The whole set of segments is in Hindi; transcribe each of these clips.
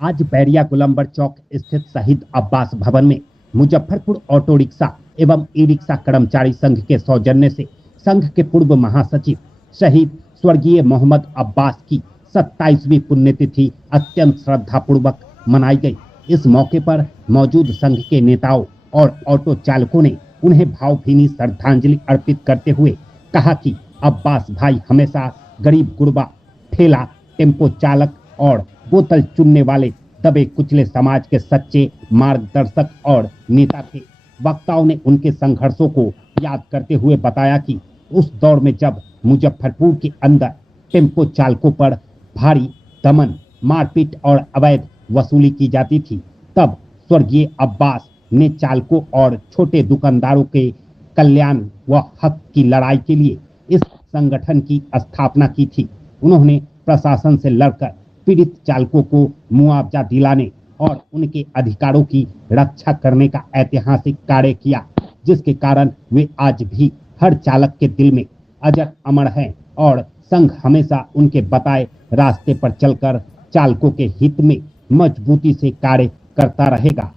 आज बैरिया गोलंबर चौक स्थित शहीद अब्बास भवन में मुजफ्फरपुर ऑटो रिक्शा एवं ई रिक्शा कर्मचारी संघ के सौजन्य से संघ के पूर्व महासचिव शहीद स्वर्गीय मोहम्मद अब्बास की 27वीं पुण्यतिथि अत्यंत श्रद्धापूर्वक मनाई गई। इस मौके पर मौजूद संघ के नेताओं और ऑटो चालकों ने उन्हें भावभीनी श्रद्धांजलि अर्पित करते हुए कहा कि अब्बास भाई हमेशा गरीब गुरबा, ठेला, टेम्पो चालक और बोतल चुनने वाले दबे कुचले समाज के सच्चे मार्गदर्शक और नेता थे। वक्ताओं ने उनके संघर्षों को याद करते हुए बताया कि उस दौर में जब मुजफ्फरपुर के अंदर टेम्पो चालकों पर भारी दमन, मारपीट और अवैध वसूली की जाती थी, तब स्वर्गीय अब्बास ने चालकों और छोटे दुकानदारों के कल्याण व हक की लड़ाई के लिए इस संगठन की स्थापना की थी। उन्होंने प्रशासन से लड़कर पीड़ित चालकों को मुआवजा दिलाने और उनके अधिकारों की रक्षा करने का ऐतिहासिक कार्य किया, जिसके कारण वे आज भी हर चालक के दिल में अजर अमर हैं और संघ हमेशा उनके बताए रास्ते पर चलकर चालकों के हित में मजबूती से कार्य करता रहेगा।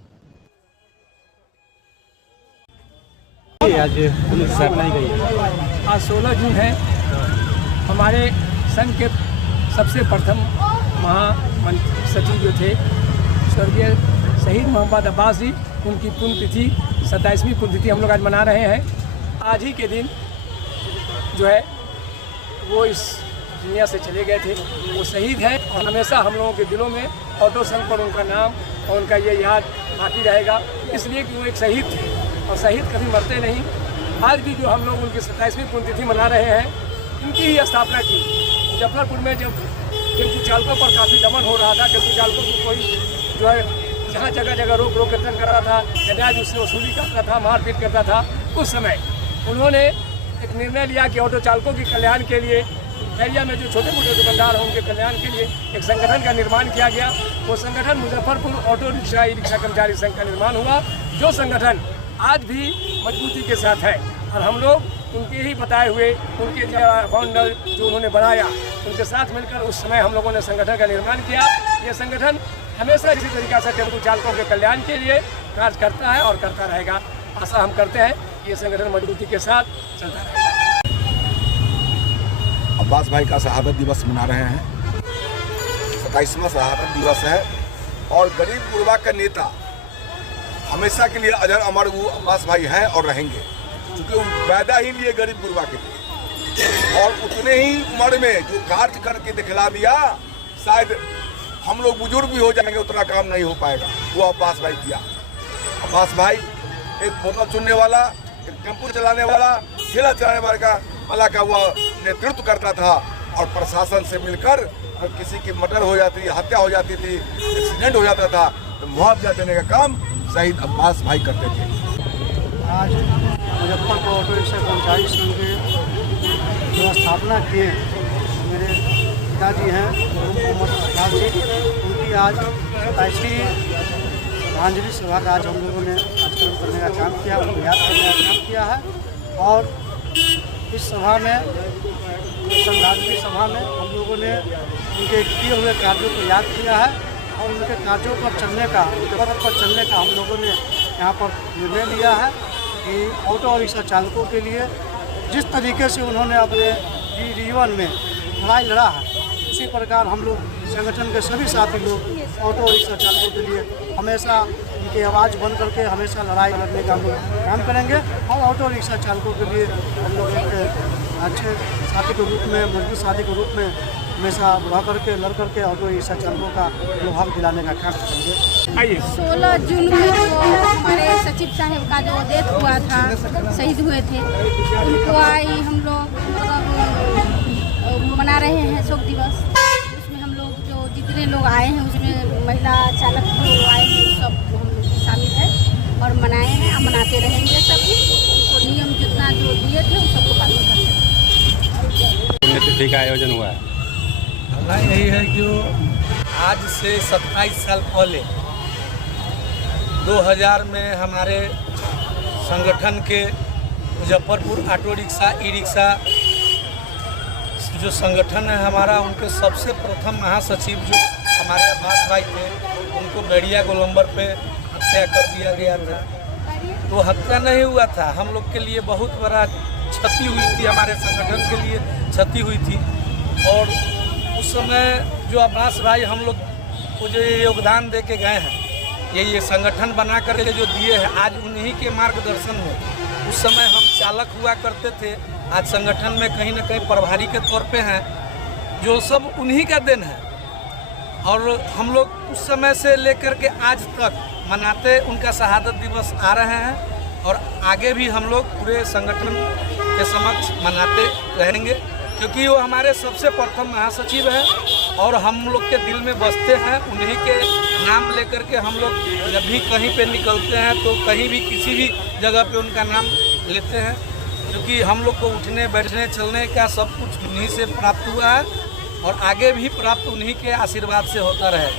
आज 16 जून है। हमारे संघ के सबसे प्रथम महासचिव जो थे स्वर्गीय शहीद मोहम्मद अब्बास जी, उनकी पुण्यतिथि 27वीं पुण्यतिथि हम लोग आज मना रहे हैं। आज ही के दिन जो है वो इस दुनिया से चले गए थे। वो शहीद हैं और हमेशा हम लोगों के दिलों में ऑटो संघ पर उनका नाम और उनका ये याद बाकी रहेगा, इसलिए कि वो एक शहीद थे और शहीद कभी मरते नहीं। आज भी जो हम लोग उनकी 27वीं पुण्यतिथि मना रहे हैं, उनकी ही स्थापना की। मुजफ्फरपुर में जब टेम्पो चालकों पर काफ़ी दमन हो रहा था, टेम्पो चालकों को कोई जो है जहाँ जगह जगह रोक रखन कर रहा था, नजायज उससे वसूली करता था, मारपीट करता था, उस समय उन्होंने एक निर्णय लिया कि ऑटो चालकों के कल्याण के लिए एरिया में जो छोटे मोटे दुकानदार हैं उनके कल्याण के लिए एक संगठन का निर्माण किया गया। वो संगठन Muzaffarpur auto rickshaw e rickshaw कर्मचारी संघ का निर्माण हुआ, जो संगठन आज भी मजबूती के साथ है। और हम लोग उनके ही बताए हुए, उनके फाउंडर जो उन्होंने बनाया, उनके साथ मिलकर उस समय हम लोगों ने संगठन का निर्माण किया। ये संगठन हमेशा इसी तरीक़ा से टेम्पो चालकों के कल्याण के लिए कार्य करता है और करता रहेगा। आशा हम करते हैं कि ये संगठन मजबूती के साथ चलता रहेगा। अब्बास भाई का शहादत दिवस मना रहे हैं। 27वां शहादत दिवस है और गरीब गुरबा का नेता हमेशा के लिए अजर अमर वो अब्बास भाई हैं और रहेंगे, क्योंकि वो पैदा ही लिए गरीब गुरबा के लिए और उतने ही उम्र में जो कार्य करके दिखला दिया, शायद हम लोग बुजुर्ग भी हो जाएंगे उतना काम नहीं हो पाएगा, वो अब्बास भाई किया। अब्बास भाई एक बोतल चुनने वाला, एक टेम्पो चलाने वाला, ठेला चलाने वाला का वो नेतृत्व करता था और प्रशासन से मिलकर अगर किसी की मर्डर हो जाती थी, हत्या हो जाती थी, एक्सीडेंट हो जाता था, तो मुआवजा देने का काम शहीद अब्बास भाई करते थे। आज मुजफ्फरपुर ऑटो रिक्शा कर्मचारी संघ की जो स्थापना किए मेरे पिताजी हैं मोहम्मद अब्बास जी, उनकी आज 27वीं श्रद्धांजलि सभा का आज हम लोगों ने आयोजन करने का काम किया, उनको याद करने का काम किया है। और इस सभा में, श्रद्धांजलि सभा में हम लोगों ने उनके किए हुए कार्यों को याद किया है और उनके कार्यों पर चलने का, उनके पथ पर चलने का हम लोगों ने यहाँ पर निर्णय लिया है कि ऑटो रिक्शा चालकों के लिए जिस तरीके से उन्होंने अपने जीवन में लड़ाई लड़ा है, उसी प्रकार हम लोग संगठन के सभी साथी लोग ऑटो रिक्शा चालकों के लिए हमेशा उनकी आवाज़ बन करके हमेशा लड़ाई लड़ने का हम लोग काम करेंगे और ऑटो रिक्शा चालकों के लिए हम लोग एक अच्छे साथी के रूप में, मजबूत साथी के रूप में हमेशा बुला करके लड़ करके ऑटो रिक्शा चालकों का प्रभाव दिलाने का काम करेंगे। 16 जून में जो हमारे सचिव साहब का जो डेथ हुआ था, शहीद हुए थे, उनको आई हम लोग मतलब मना रहे हैं शोक दिवस। उसमें हम लोग जो जितने लोग आए हैं उसमें महिला चालक जो आए हैं सब हम लोग शामिल है और मनाए हैं और मनाते रहेंगे। सभी उनको नियम जितना जो दिए थे उन सबको पालन करते हैं। पुण्यतिथि का आयोजन हुआ है। यही है कि आज से 27 साल पहले 2000 में हमारे संगठन के Muzaffarpur auto rickshaw e rickshaw जो संगठन है हमारा, उनके सबसे प्रथम महासचिव जो हमारे अब्बास भाई थे, उनको बेड़िया गोलंबर पे हत्या कर दिया गया था। तो हत्या नहीं हुआ था, हम लोग के लिए बहुत बड़ा क्षति हुई थी, हमारे संगठन के लिए क्षति हुई थी। और उस समय जो अब्बास भाई हम लोग को जो योगदान दे के गए हैं, ये संगठन बना करके जो दिए हैं, आज उन्हीं के मार्गदर्शन में उस समय हम चालक हुआ करते थे, आज संगठन में कहीं ना कहीं प्रभारी के तौर पे हैं, जो सब उन्हीं का देन है। और हम लोग उस समय से लेकर के आज तक मनाते उनका शहादत दिवस आ रहे हैं और आगे भी हम लोग पूरे संगठन के समक्ष मनाते रहेंगे, क्योंकि वो हमारे सबसे प्रथम महासचिव हैं और हम लोग के दिल में बसते हैं। उन्हीं के नाम लेकर के हम लोग जब भी कहीं पे निकलते हैं तो कहीं भी किसी भी जगह पे उनका नाम लेते हैं, क्योंकि हम लोग को उठने बैठने चलने का सब कुछ उन्हीं से प्राप्त हुआ है और आगे भी प्राप्त उन्हीं के आशीर्वाद से होता रहेगा।